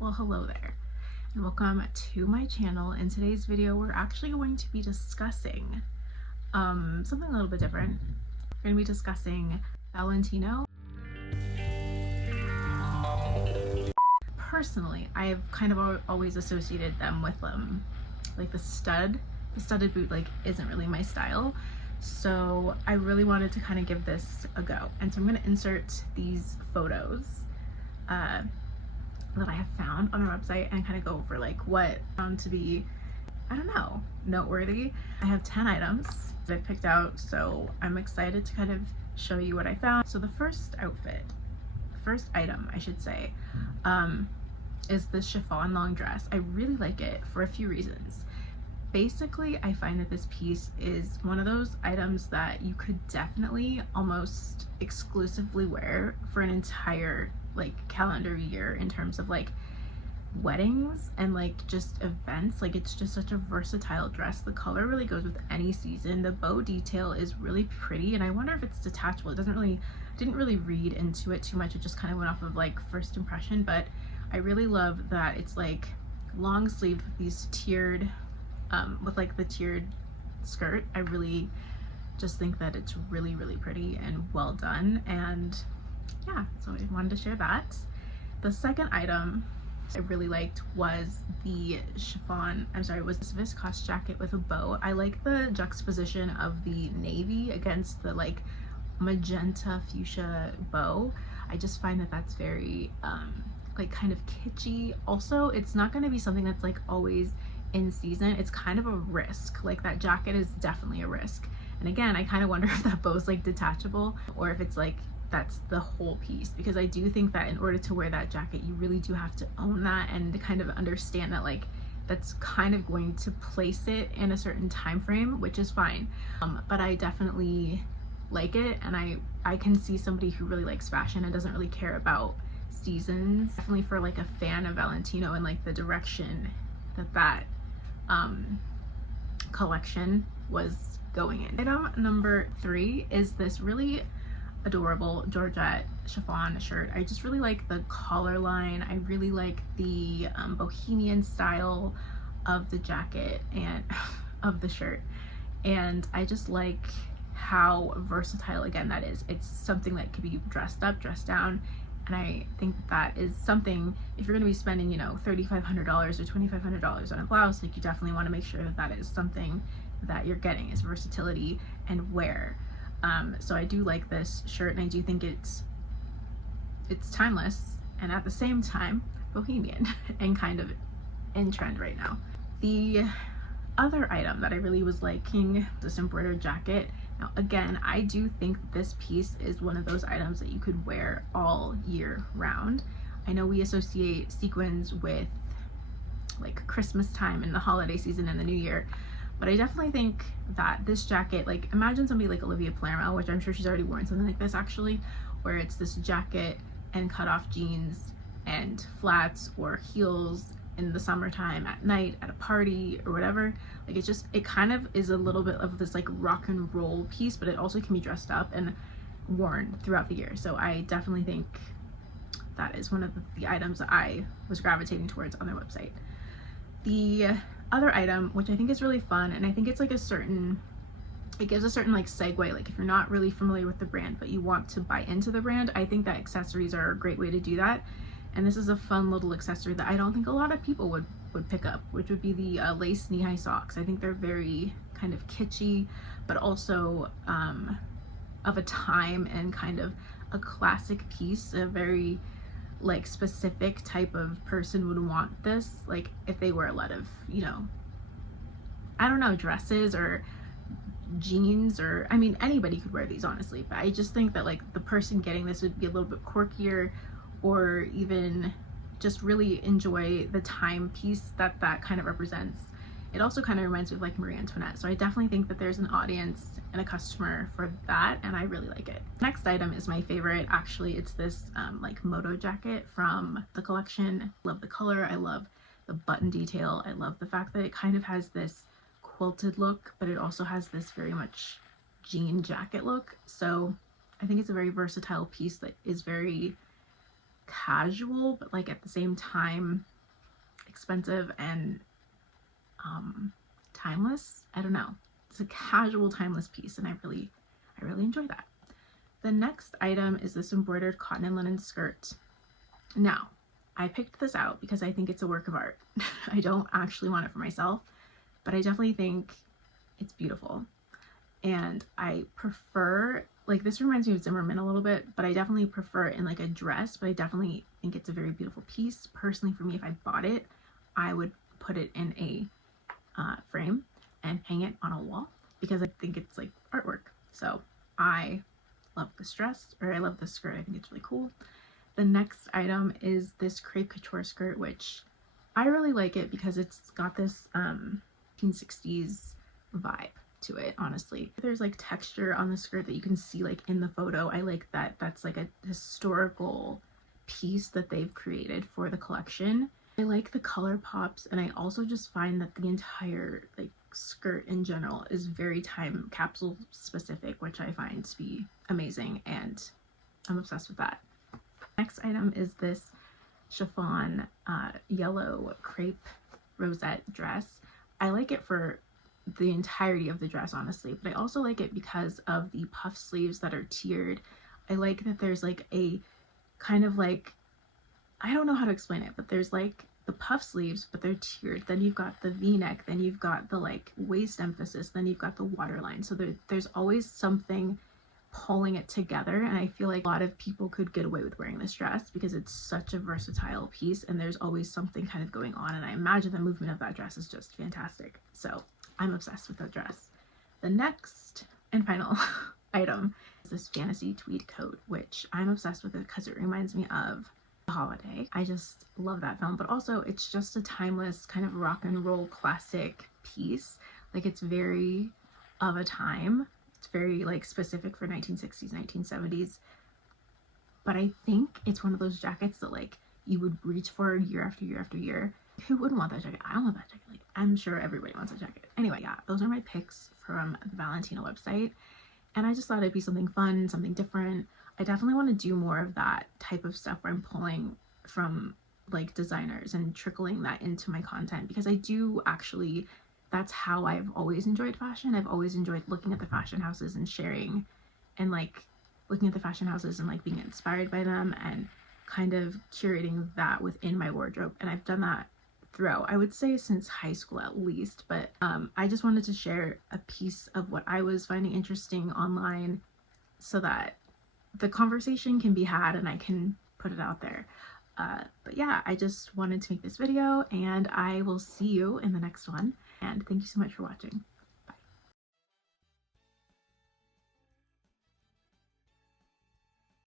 Well, hello there and welcome to my channel. In today's video, we're actually going to be discussing something a little bit different. We're going to be discussing Valentino. Personally, I've kind of always associated them with like the studded boot like isn't really my style. So I really wanted to kind of give this a go. And so I'm going to insert these photos that I have found on their website and kind of go over like what I found to be, I don't know, noteworthy. I have 10 items that I picked out, so I'm excited to kind of show you what I found. So the first item I should say, is this chiffon long dress. I really like it for a few reasons. Basically, I find that this piece is one of those items that you could definitely almost exclusively wear for an entire like calendar year in terms of like weddings and like just events. Like it's just such a versatile dress. The color really goes with any season. The bow detail is really pretty, and I wonder if it's detachable. It didn't really read into it too much. It just kind of went off of like first impression, but I really love that it's like long sleeved with these tiered with like the tiered skirt. I really just think that it's really pretty and well done, and yeah, so I wanted to share that. The second item I really liked was the was this viscose jacket with a bow. I like the juxtaposition of the navy against the like magenta fuchsia bow. I just find that that's very like kind of kitschy. Also, it's not going to be something that's like always in season. It's kind of a risk. Like that jacket is definitely a risk. And again, I kind of wonder if that bow's like detachable or if it's like that's the whole piece, because I do think that in order to wear that jacket you really do have to own that and to kind of understand that like that's kind of going to place it in a certain time frame, which is fine. But I definitely like it, and I can see somebody who really likes fashion and doesn't really care about seasons. Definitely for like a fan of Valentino and like the direction that collection was going in. Item number 3 is this really adorable Georgette chiffon shirt. I just really like the collar line. I really like the bohemian style of the jacket and of the shirt, and I just like how versatile again that is. It's something that could be dressed up, dressed down, and I think that is something, if you're going to be spending, you know, $3,500 or $2,500 on a blouse, like you definitely want to make sure that that is something that you're getting is versatility and wear. So I do like this shirt, and I do think it's timeless and at the same time bohemian and kind of in trend right now. The other item that I really was liking, this embroidered jacket. Now again, I do think this piece is one of those items that you could wear all year round. I know we associate sequins with like Christmas time and the holiday season and the new year, but I definitely think that this jacket, like imagine somebody like Olivia Palermo, which I'm sure she's already worn something like this actually, where it's this jacket and cut off jeans and flats or heels in the summertime at night at a party or whatever. Like it kind of is a little bit of this like rock and roll piece, but it also can be dressed up and worn throughout the year. So I definitely think that is one of the items that I was gravitating towards on their website. The other item, which I think is really fun, and I think it's like it gives a certain like segue, like if you're not really familiar with the brand but you want to buy into the brand, I think that accessories are a great way to do that. And this is a fun little accessory that I don't think a lot of people would pick up, which would be the lace knee-high socks. I think they're very kind of kitschy, but also of a time and kind of a classic piece. A very like specific type of person would want this, like if they wear a lot of, you know, I don't know, dresses or jeans, or I mean anybody could wear these honestly, but I just think that like the person getting this would be a little bit quirkier, or even just really enjoy the timepiece that kind of represents. It also kind of reminds me of like Marie Antoinette, so I definitely think that there's an audience and a customer for that, and I really like it. Next item is my favorite. Actually, it's this like moto jacket from the collection. Love the color, I love the button detail, I love the fact that it kind of has this quilted look, but it also has this very much jean jacket look. So I think it's a very versatile piece that is very casual, but like at the same time expensive and timeless. I don't know. It's a casual, timeless piece, and I really enjoy that. The next item is this embroidered cotton and linen skirt. Now, I picked this out because I think it's a work of art. I don't actually want it for myself, but I definitely think it's beautiful. And I prefer, like, this reminds me of Zimmerman a little bit, but I definitely prefer it in like a dress, but I definitely think it's a very beautiful piece. Personally, for me, if I bought it, I would put it in a frame and hang it on a wall because I think it's like artwork. So I love this dress, or I love this skirt. I think it's really cool. The next item is this crepe couture skirt, which I really like it because it's got this 1960s vibe to it. Honestly, there's like texture on the skirt that you can see like in the photo. I like that that's like a historical piece that they've created for the collection. I like the color pops, and I also just find that the entire like skirt in general is very time capsule specific, which I find to be amazing, and I'm obsessed with that. Next item is this chiffon yellow crepe rosette dress. I like it for the entirety of the dress, honestly, but I also like it because of the puff sleeves that are tiered. I like that there's like a kind of like, I don't know how to explain it, but there's like the puff sleeves, but they're tiered. Then you've got the v-neck, then you've got the like waist emphasis, then you've got the waterline. So there's always something pulling it together, and I feel like a lot of people could get away with wearing this dress because it's such a versatile piece and there's always something kind of going on, and I imagine the movement of that dress is just fantastic. So I'm obsessed with that dress. The next and final item is this fantasy tweed coat, which I'm obsessed with it because it reminds me of The Holiday. I just love that film, but also it's just a timeless kind of rock and roll classic piece. Like, it's very of a time. It's very like specific for 1960s, 1970s. But I think it's one of those jackets that like you would reach for year after year after year. Who wouldn't want that jacket? I don't want that jacket. Like, I'm sure everybody wants a jacket. Anyway, yeah, those are my picks from the Valentino website. And I just thought it'd be something fun, something different. I definitely want to do more of that type of stuff where I'm pulling from like designers and trickling that into my content, because I do actually, that's how I've always enjoyed fashion. I've always enjoyed looking at the fashion houses and sharing, and like looking at the fashion houses and like being inspired by them and kind of curating that within my wardrobe. And I've done that throughout, I would say, since high school at least. But I just wanted to share a piece of what I was finding interesting online so that the conversation can be had and I can put it out there. But yeah, I just wanted to make this video, and I will see you in the next one. And thank you so much for watching.